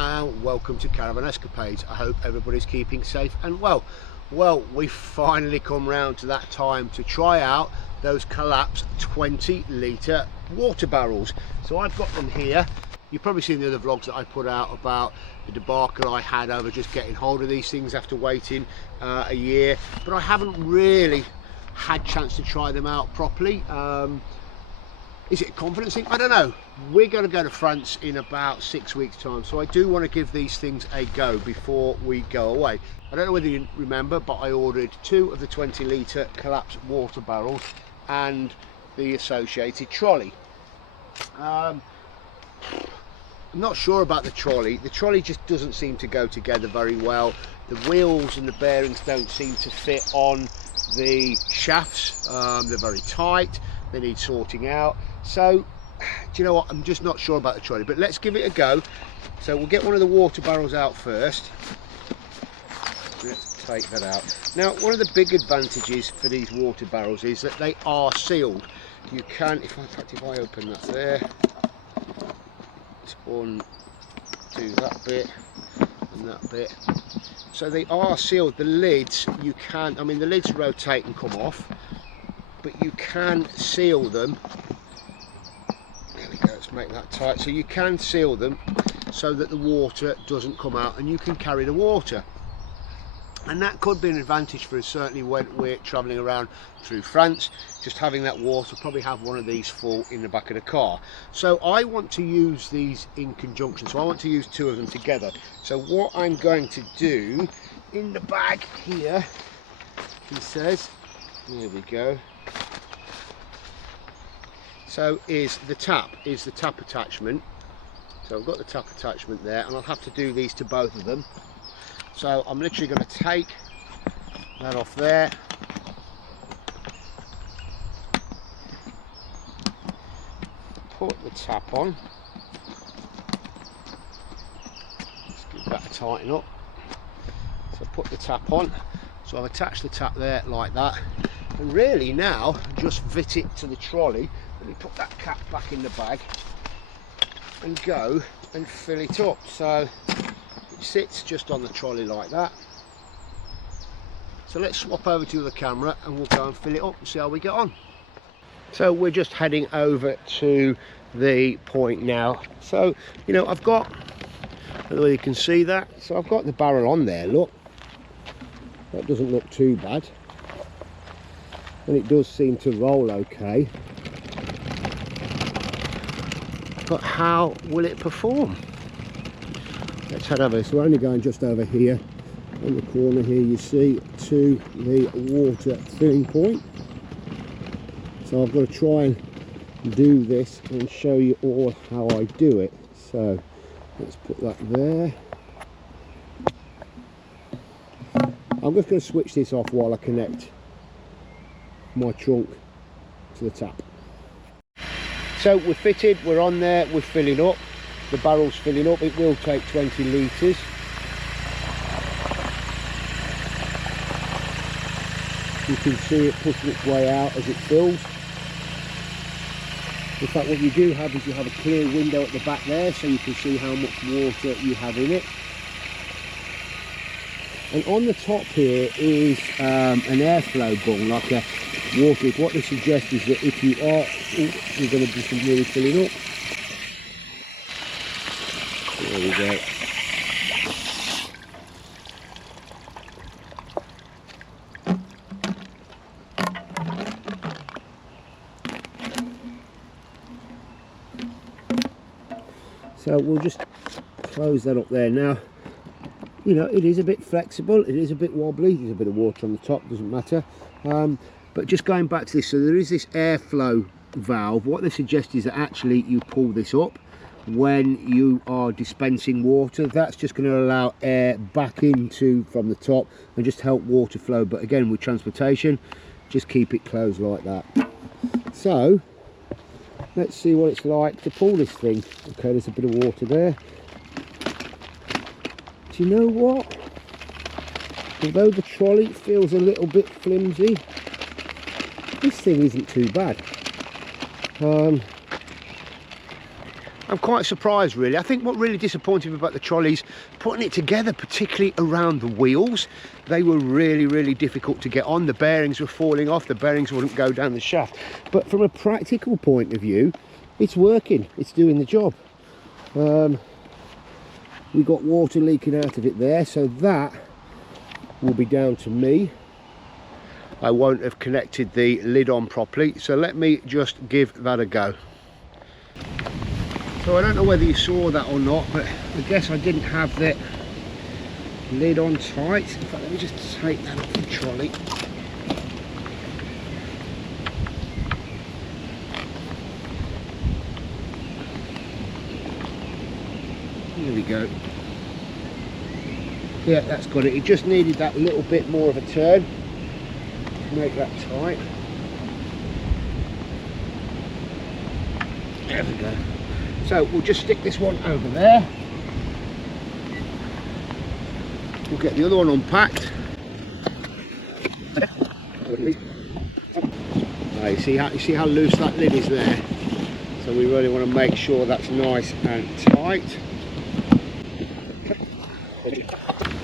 and welcome to Caravan Escapades. I hope everybody's keeping safe and well. Well, we've finally come round to that time to try out those Colapz 20-litre water barrels. So I've got them here. You've probably seen the other vlogs that I put out about the debacle I had over just getting hold of these things after waiting a year, but I haven't really had chance to try them out properly. Is it a confidence thing? I don't know. We're going to go to France in about 6 weeks time, so I do want to give these things a go before we go away. I don't know whether you remember, but I ordered 2 of the 20-litre Colapz water barrels and the associated trolley. I'm not sure about the trolley. The trolley just doesn't seem to go together very well. The wheels and the bearings don't seem to fit on the shafts. They're very tight. They need sorting out. So, do you know what? I'm just not sure about the trolley, but let's give it a go. So we'll get one of the water barrels out first. Let's take that out. Now, one of the big advantages for these water barrels is that they are sealed. You can, in fact, if I open that there, let's undo that bit and that bit. So they are sealed. The lids, you can, I mean, the lids rotate and come off, but you can seal them. There we go, let's make that tight. So you can seal them so that the water doesn't come out and you can carry the water. And that could be an advantage for us, certainly when we're travelling around through France. Just having that water, probably have one of these full in the back of the car. So I want to use these in conjunction, so I want to use 2 of them together. So what I'm going to do, in the bag here, he says, there we go, so is the tap attachment. So I've got the tap attachment there, and I'll have to do these to both of them. So I'm literally going to take that off there, put the tap on, let's give that a tighten up. So put the tap on, so I've attached the tap there like that, and really now just fit it to the trolley. Let me put that cap back in the bag and go and fill it up. So it sits just on the trolley like that. So let's swap over to the camera and we'll go and fill it up and see how we get on. So we're just heading over to the point now. So, you know, I've got, I don't know whether you can see that, so I've got the barrel on there, look. That doesn't look too bad. And it does seem to roll okay. But how will it perform? Let's head over. So we're only going just over here. On the corner here you see to the water filling point. So I've got to try and do this and show you all how I do it. So let's put that there. I'm just going to switch this off while I connect my trunk to the tap. So we're fitted, we're on there, we're filling up. The barrel's filling up. It will take 20 litres. You can see it pushing its way out as it fills. In fact, what you do have is you have a clear window at the back there, so you can see how much water you have in it. And on the top here is an airflow bung, like a water. What they suggest is that if you are, you're going to do some really filling up. There we go. So we'll just close that up there now. You know, it is a bit flexible, it is a bit wobbly, there's a bit of water on the top, doesn't matter. But just going back to this, so there is this airflow valve. What they suggest is that actually you pull this up when you are dispensing water. That's just going to allow air back into from the top and just help water flow. But again, with transportation, just keep it closed like that. So let's see what it's like to pull this thing. Okay, there's a bit of water there. Do you know what? Although the trolley feels a little bit flimsy, this thing isn't too bad. I'm quite surprised really. I think what really disappointed me about the trolleys, putting it together, particularly around the wheels, they were really difficult to get on. The bearings were falling off, the bearings wouldn't go down the shaft. But from a practical point of view, it's working, it's doing the job. We got water leaking out of it there, so that will be down to me. I won't have connected the lid on properly, so let me just give that a go. So I don't know whether you saw that or not, but I guess I didn't have the lid on tight. In fact, let me just take that off the trolley. There we go. Yeah, that's got it. It just needed that little bit more of a turn to make that tight. There we go. So we'll just stick this one over there. We'll get the other one unpacked. You see how loose that lid is there? So we really want to make sure that's nice and tight. It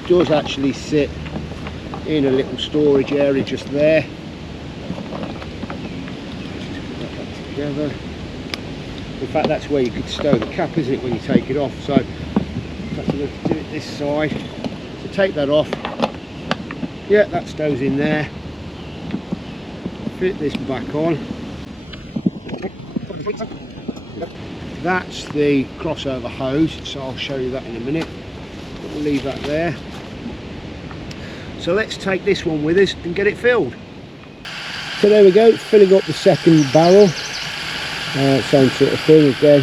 does actually sit in a little storage area just there. Just put that together. In fact, that's where you could stow the cap, isn't it, when you take it off? So perhaps I'm going to do it this side. So take that off. Yeah, that stows in there. Fit this back on. That's the crossover hose, so I'll show you that in a minute. But we'll leave that there. So let's take this one with us and get it filled. So there we go, filling up the second barrel. Same sort of thing again.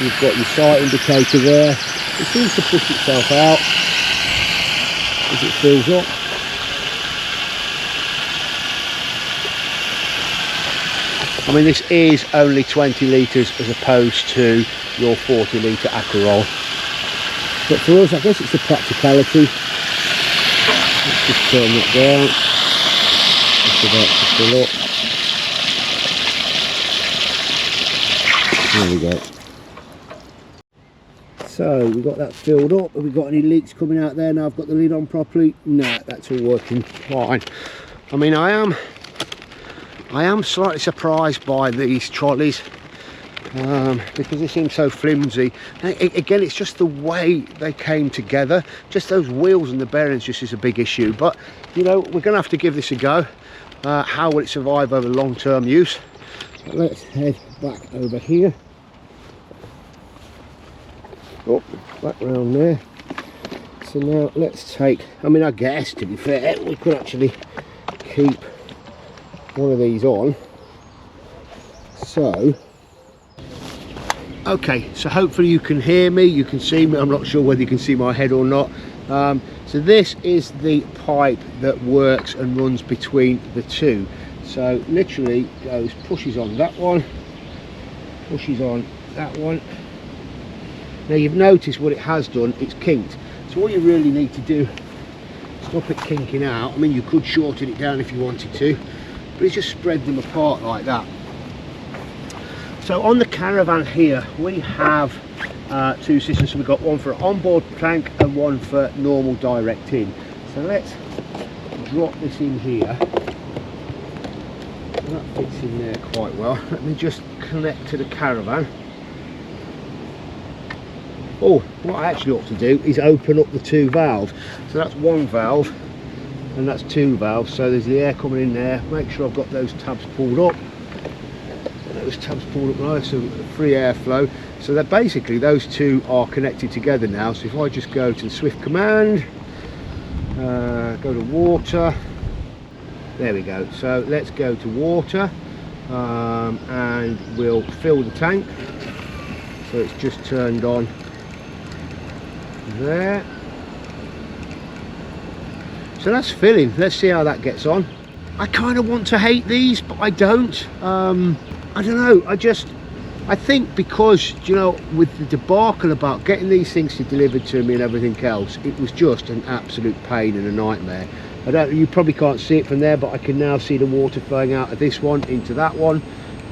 You've got your sight indicator there. It seems to push itself out as it fills up. I mean, this is only 20 litres as opposed to your 40 litre Aquaroll. But for us, I guess it's the practicality. Let's just turn that down. Just about to fill up. There we go. So we've got that filled up. Have we got any leaks coming out there? Now I've got the lid on properly. No, that's all working fine. I mean, I am slightly surprised by these trolleys because they seem so flimsy. Again, it's just the way they came together. Just those wheels and the bearings just is a big issue. But you know, we're going to have to give this a go. How will it survive over long-term use? Let's head back over here. Oh, back round there. So now let's take, I mean, I guess to be fair, we could actually keep one of these on. So, okay, so hopefully you can hear me, you can see me. I'm not sure whether you can see my head or not. So this is the pipe that works and runs between the two. So literally goes, pushes on that one, pushes on that one. Now you've noticed what it has done, it's kinked. So all you really need to do, stop it kinking out. I mean, you could shorten it down if you wanted to, but it's just spread them apart like that. So on the Caravan here, we have two systems. So we've got one for onboard tank and one for normal direct in. So let's drop this in here. That fits in there quite well. Let me just connect to the Caravan. Oh, what I actually ought to do is open up the two valves. So that's one valve and that's two valves. So there's the air coming in there. Make sure I've got those tabs pulled up. Those tabs pulled up nice, so free airflow. So that basically those two are connected together now. So if I just go to the Swift command, go to water. There we go. So let's go to water and we'll fill the tank. So it's just turned on there. So that's filling. Let's see how that gets on. I kind of want to hate these, but I don't. I don't know. I think because, you know, with the debacle about getting these things delivered to me and everything else, it was just an absolute pain and a nightmare. You probably can't see it from there, but I can now see the water flowing out of this one into that one.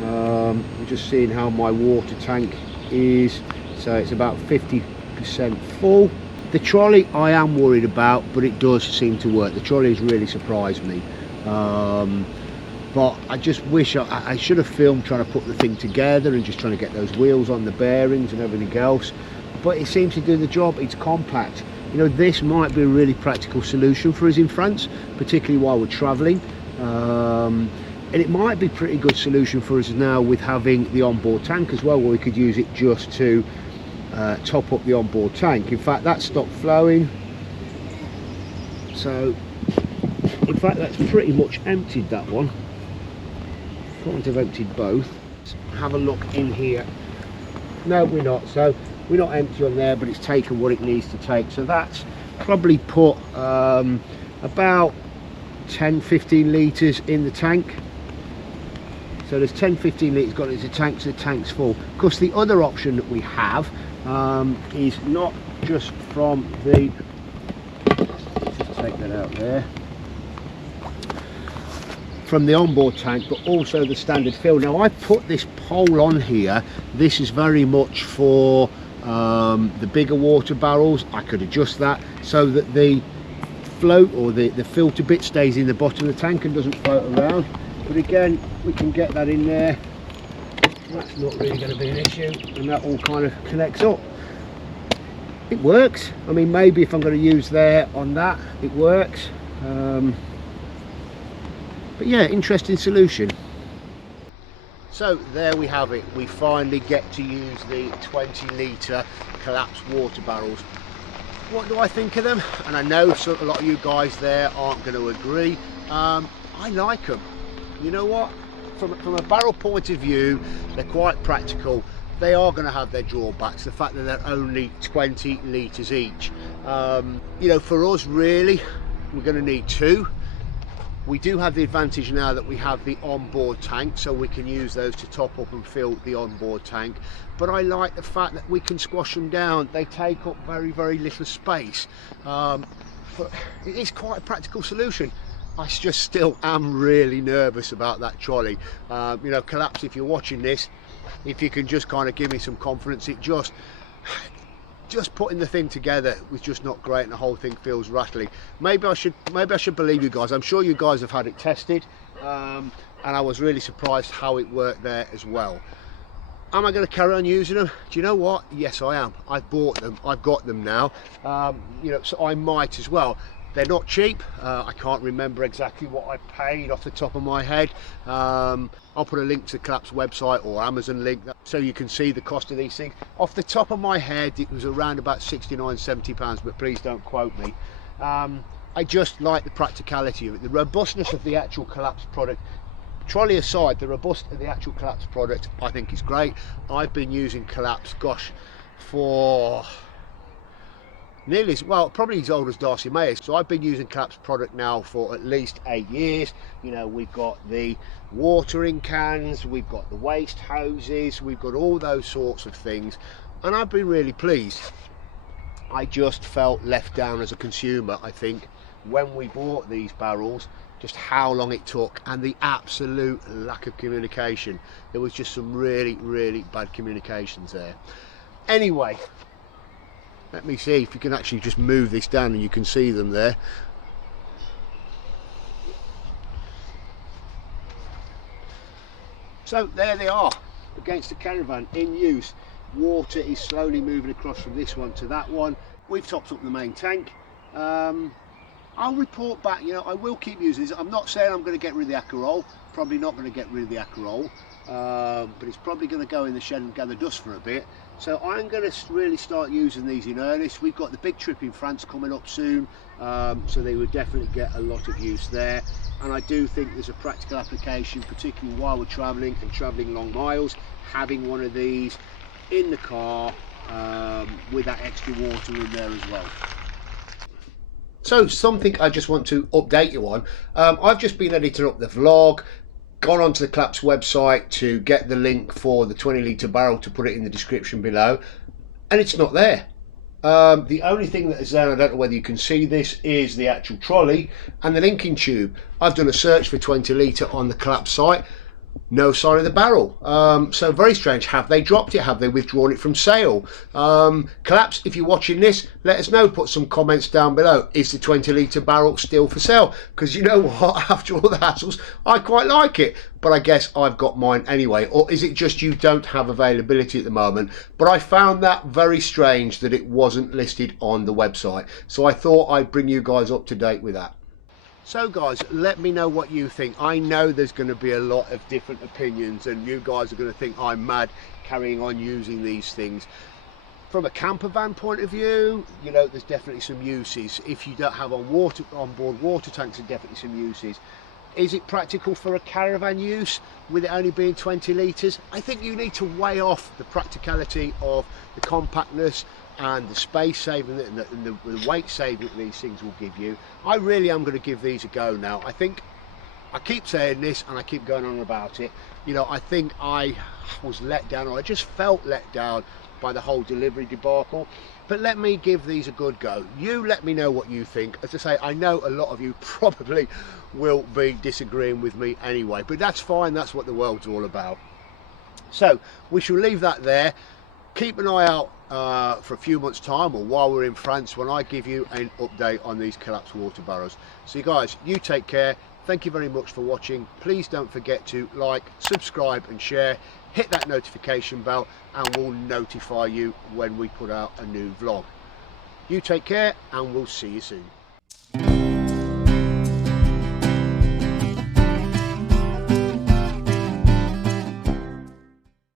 I'm just seeing how my water tank is, so it's about 50% full. The trolley I am worried about, but it does seem to work. The trolley has really surprised me. But I just wish I should have filmed trying to put the thing together and just trying to get those wheels on the bearings and everything else. But it seems to do the job. It's compact. You know, this might be a really practical solution for us in France, particularly while we're travelling. And it might be a pretty good solution for us now with having the onboard tank as well, where we could use it just to top up the onboard tank. In fact, that stopped flowing. So, in fact, that's pretty much emptied, that one. Can't have emptied both. Let's have a look in here. No, we're not. So we're not empty on there, but it's taken what it needs to take. So that's probably put about 10-15 litres in the tank. So there's 10-15 litres gone into the tank, so the tank's full. Of course, the other option that we have is not just from the, just take that out there, from the onboard tank, but also the standard fill. Now I put this pole on here. This is very much for the bigger water barrels. I could adjust that so that the float or the filter bit stays in the bottom of the tank and doesn't float around. But again, we can get that in there. That's not really going to be an issue, and that all kind of connects up. It works. I mean, maybe if I'm going to use there on that, it works. But yeah, interesting solution. So there we have it. We finally get to use the 20 litre collapsed water barrels. What do I think of them? And I know a lot of you guys there aren't going to agree. I like them. You know what? From a barrel point of view, they're quite practical. They are going to have their drawbacks. The fact that they're only 20 litres each. You know, for us really, we're going to need two. We do have the advantage now that we have the onboard tank, so we can use those to top up and fill the onboard tank. But I like the fact that we can squash them down. They take up very, very little space. But it is quite a practical solution. I just still am really nervous about that trolley. You know, Colapz, if you're watching this, if you can just kind of give me some confidence, it just putting the thing together was just not great, and the whole thing feels rattly. Maybe I should believe you guys. I'm sure you guys have had it tested, and I was really surprised how it worked there as well. Am I going to carry on using them? Do you know what? Yes, I am. I've bought them. I've got them now. You know, so I might as well. They're not cheap. I can't remember exactly what I paid off the top of my head. I'll put a link to the Colapz website or Amazon link so you can see the cost of these things. Off the top of my head, it was around about £69–70, but please don't quote me. I just like the practicality of it, the robustness of the actual Colapz product. Trolley aside, the robustness of the actual Colapz product, I think is great. I've been using Colapz, gosh, for nearly as well, probably as old as Darcy May is. So I've been using Colapz product now for at least 8 years. You know, we've got the watering cans, we've got the waste hoses, we've got all those sorts of things, and I've been really pleased. I just felt left down as a consumer, I think, when we bought these barrels, just how long it took and the absolute lack of communication. There was just some really, really bad communications there. Anyway, let me see if you can actually just move this down and you can see them there. So there they are, against the Caravan in use. Water is slowly moving across from this one to that one. We've topped up the main tank. I'll report back, you know, I will keep using this. I'm not saying I'm going to get rid of the Acarol, probably not going to get rid of the Acarol, but it's probably going to go in the shed and gather dust for a bit. So I'm going to really start using these in earnest. We've got the big trip in France coming up soon, so they would definitely get a lot of use there. And I do think there's a practical application, particularly while we're travelling and travelling long miles, having one of these in the car with that extra water in there as well. So something I just want to update you on. I've just been editing up the vlog, gone onto the Colapz website to get the link for the 20 litre barrel to put it in the description below, and it's not there. The only thing that is there, I don't know whether you can see this, is the actual trolley and the linking tube. I've done a search for 20 litre on the Colapz site. no sign of the barrel. So very strange. Have they dropped it? Have they withdrawn it from sale? Colapz, if you're watching this, let us know. Put some comments down below. Is the 20-litre barrel still for sale? Because you know what, after all the hassles, I quite like it, but I guess I've got mine anyway. Or is it just you don't have availability at the moment? But I found that very strange that it wasn't listed on the website, so I thought I'd bring you guys up to date with that. So guys, let me know what you think. I know there's going to be a lot of different opinions, and you guys are going to think I'm mad carrying on using these things. From a camper van point of view, you know, there's definitely some uses. If you don't have on board water tanks, there's definitely some uses. Is it practical for a caravan use with it only being 20 litres? I think you need to weigh off the practicality of the compactness and the space saving and the weight saving that these things will give you. I really am going to give these a go now. I think, I keep saying this and I keep going on about it, you know, I think I was let down, or I just felt let down by the whole delivery debacle. But let me give these a good go. You let me know what you think. As I say, I know a lot of you probably will be disagreeing with me anyway, but that's fine. That's what the world's all about. So we shall leave that there. Keep an eye out for a few months time, or while we're in France, when I give you an update on these Colapz water barrels. So you guys, you take care. Thank you very much for watching. Please don't forget to like, subscribe and share. Hit that notification bell and we'll notify you when we put out a new vlog. You take care and we'll see you soon.